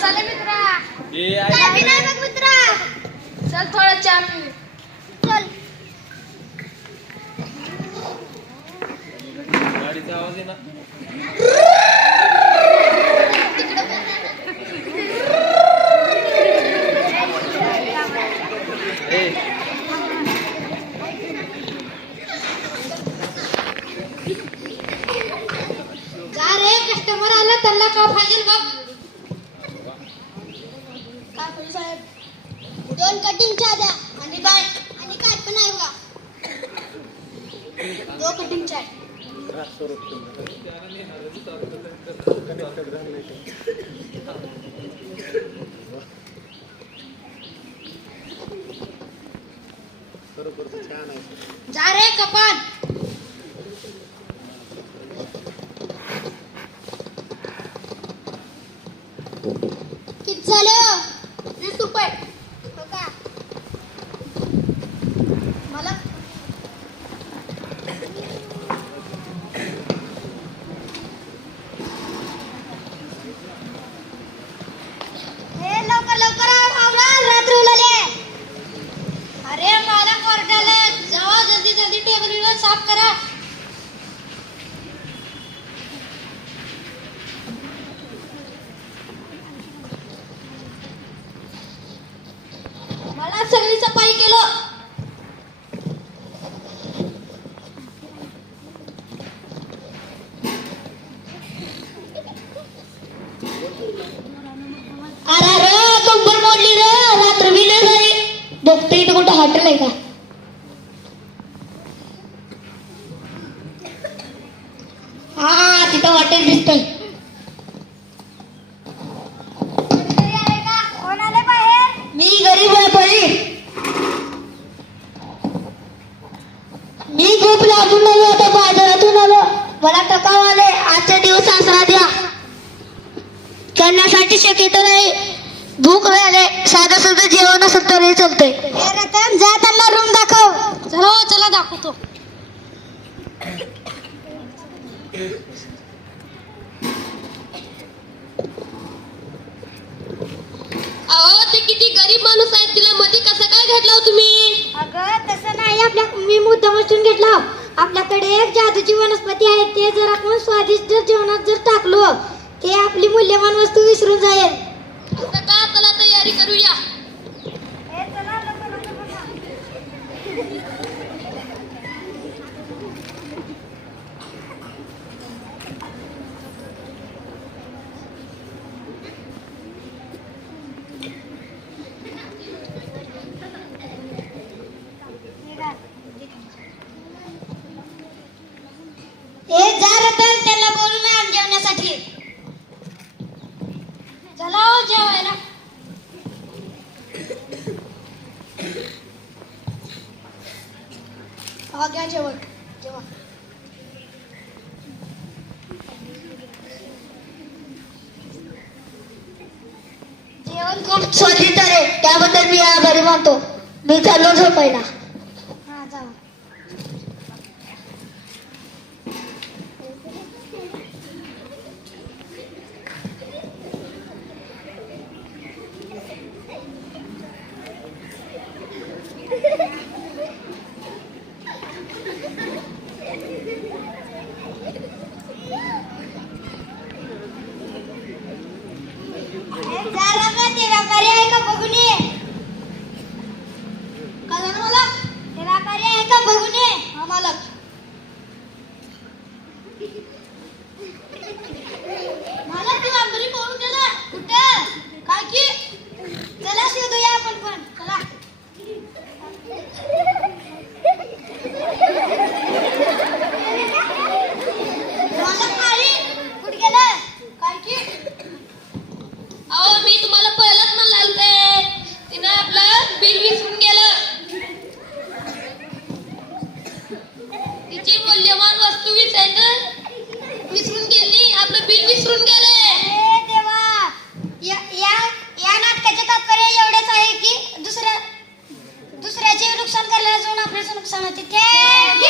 चालले मित्रा. नाही चल थोडं चहा पिऊ. चल. गाडीचा आवाज आहे ना? ए. जा रे कस्टमर आला त्यांना का पाहिजे बघ काय करू साहेब दोन कटिंग चहा द्या. आणि काय आणि काय पण आहे बघा. दो कटिंग चाय जा रे कपान किती झालं? वीस रुपये. साफ करा. मला सगळी सफाई केलं अरे रे कंबर मोडली रे रात्र विले झाली बघते इथं कुठं हॉटेल आहे का हा हा वाटेल हॉटेल दिसतंय मी गरीब व्यापारी मी खूप लागून आलो आता बाजारातून आलो. मला टकाव आले. आजच्या दिवस आसरा द्या. करण्यासाठी शक्यतो नाही. भूक आले. साधं सुद्धा जेवण असत तरी चालतंय. रतन जा त्यांना रूम दाखव चला चला दाखवतो. अहो ते किती गरीब माणूस आहेत तिला मध्ये कसं काय घडलं हो तुम्ही? अगं तसं नाही. आपल्या मी मुद्दाम उचलून घेतला. आपल्याकडे एक जादूची वनस्पती आहे. ते जर आपण स्वादिष्ट जेवणात जर टाकलो ते आपली मूल्यवान वस्तू विसरून जाईल. आता का चला तयारी करूया हे जा रतन त्याला बोलून आण जेवण्यासाठी चला हो जेवायला. हा घ्या जेवण जेवा. जेवण खूप स्वादिष्ट आहे त्याबद्दल मी आभारी मानतो. मी चाललो झोपायला हो Malak. sanatı tebrik.